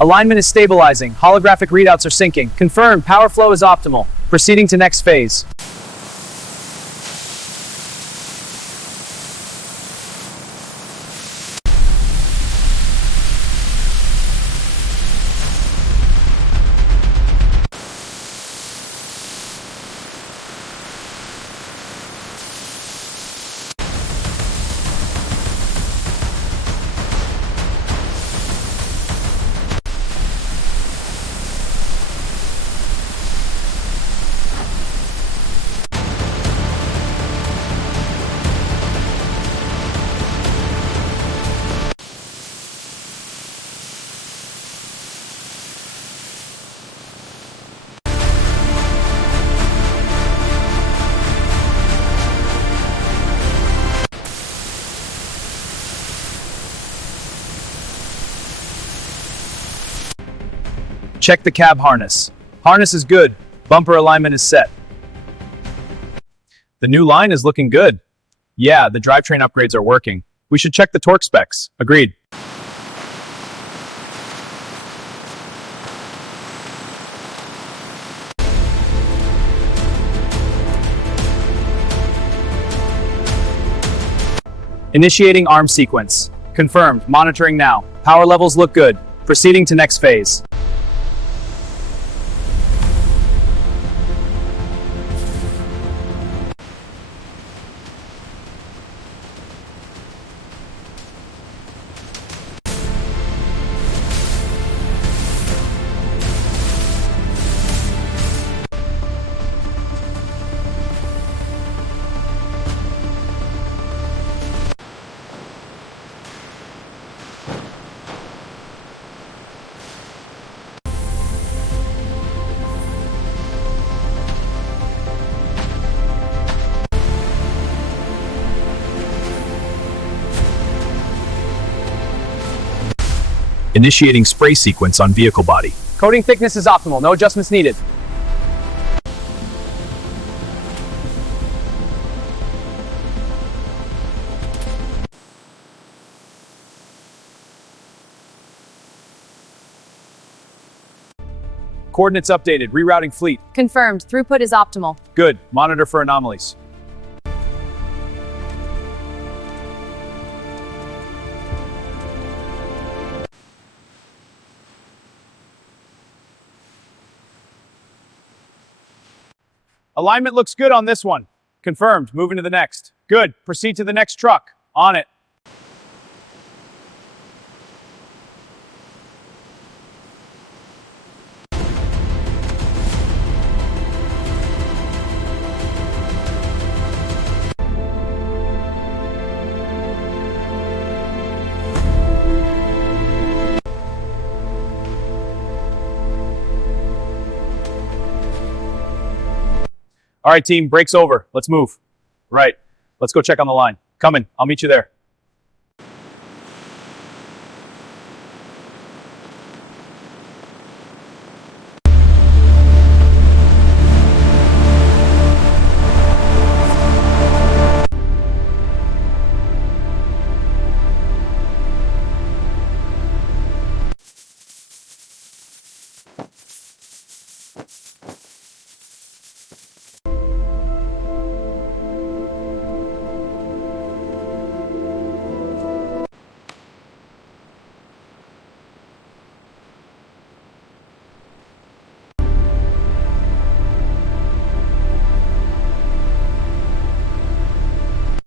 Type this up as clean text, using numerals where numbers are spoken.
Alignment is stabilizing. Holographic readouts are syncing. Confirmed. Power flow is optimal. Proceeding to next phase. Check the cab harness. Harness is good. Bumper alignment is set. The new line is looking good. Yeah, the drivetrain upgrades are working. We should check the torque specs. Agreed. Initiating arm sequence. Confirmed. Monitoring now. Power levels look good. Proceeding to next phase. Initiating spray sequence on vehicle body. Coating thickness is optimal. No adjustments needed. Coordinates updated. Rerouting fleet. Confirmed. Throughput is optimal. Good. Monitor for anomalies. Alignment looks good on this one. Confirmed. Moving to the next. Good. Proceed to the next truck. On it. All right, team, break's over. Let's move. Right. Let's go check on the line. Coming. I'll meet you there.